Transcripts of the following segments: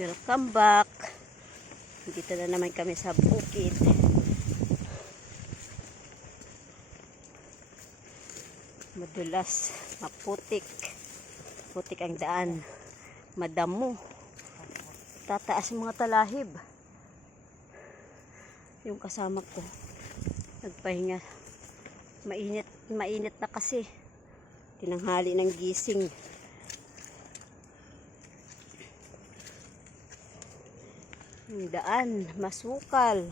Welcome back. Dito na naman kami sa bukid. Madulas, maputik. Putik ang daan. Madamo. Tataas mga talahib. Yung kasama ko nagpahinga. Mainit na kasi. Tinanghali ng gising. Yung daan, masukal.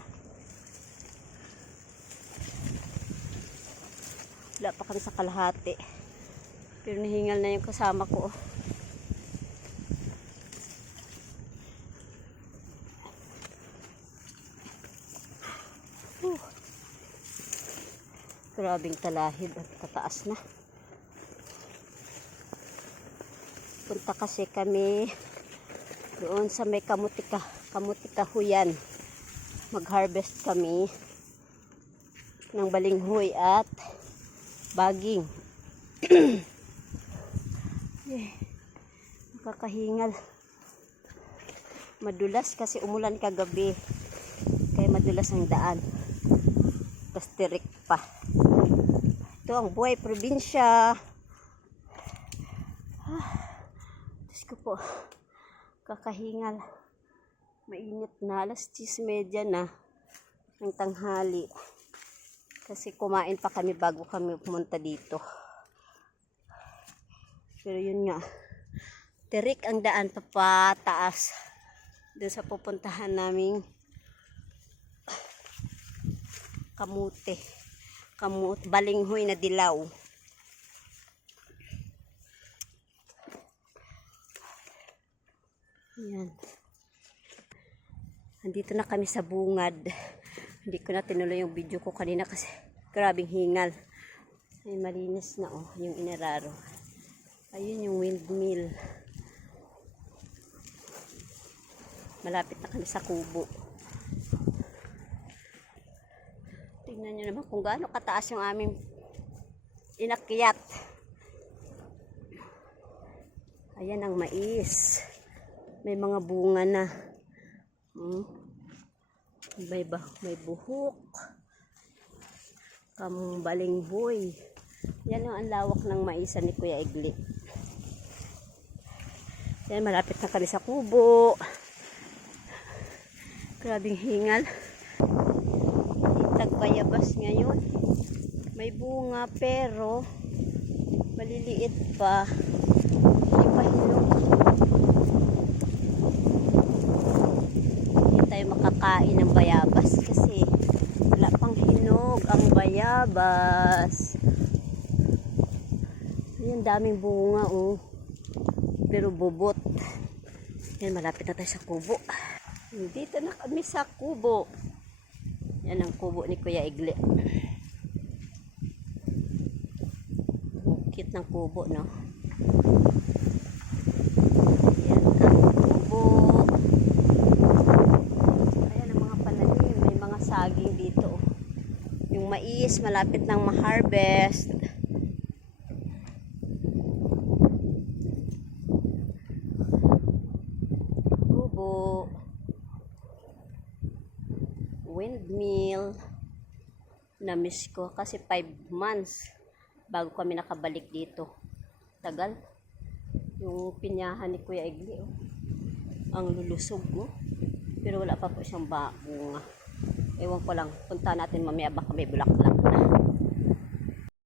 Wala pa kami sa kalahati. Pero nahingal na yung kasama ko. Grabing talahib at kataas na. Punta kasi kami doon sa may kamuti kahuyan. Mag-harvest kami ng balinghoy at baging. Nakakahingal. Madulas kasi umulan kagabi. Kaya madulas ang daan. Tapos tirik pa. Ito ang buhay probinsya. Diyos ko po. Kakahingal. Mainit na. Alas 10:30 na ng tanghali. Kasi kumain pa kami bago kami pumunta dito. Pero yun nga. Tirik ang daan papataas. Doon sa pupuntahan naming balinghoy na dilaw. Yan. Andito na kami sa bungad. Hindi ko na tinuloy yung video ko kanina kasi grabing hingal. Ay malinis na yung inararo. Ayun yung windmill. Malapit na kami sa kubo. Tingnan nyo naman kung gaano kataas yung aming inakyat. Ayan ang mais. May mga bunga na. May buhok. Balinghoy. Yan yung ang lawak ng maisan ni Kuya Igli. Yan, malapit na kami sa kubo. Grabing hingal. Tagbayabas ngayon. May bunga pero maliliit pa. Hindi pa hinog. Hindi tayo makakain ng bayabas kasi wala pang hinog ang bayabas. Ayan, daming bunga pero bubot. Yan, malapit na tayo sa kubo. Dito na kami sa kubo. Yan ang kubo ni Kuya Igli. Cute ng kubo, no? Yan ang kubo. Ayan ang mga pananim. May mga saging dito. Yung mais, malapit nang ma-harvest. Kubo. Windmill. Na-miss ko kasi 5 months bago kami nakabalik dito. Tagal. Yung pinyahan ni Kuya Igli, ang lulusog, pero wala pa po siyang bunga. Ewan ko lang, punta natin mamaya baka may bulaklak na.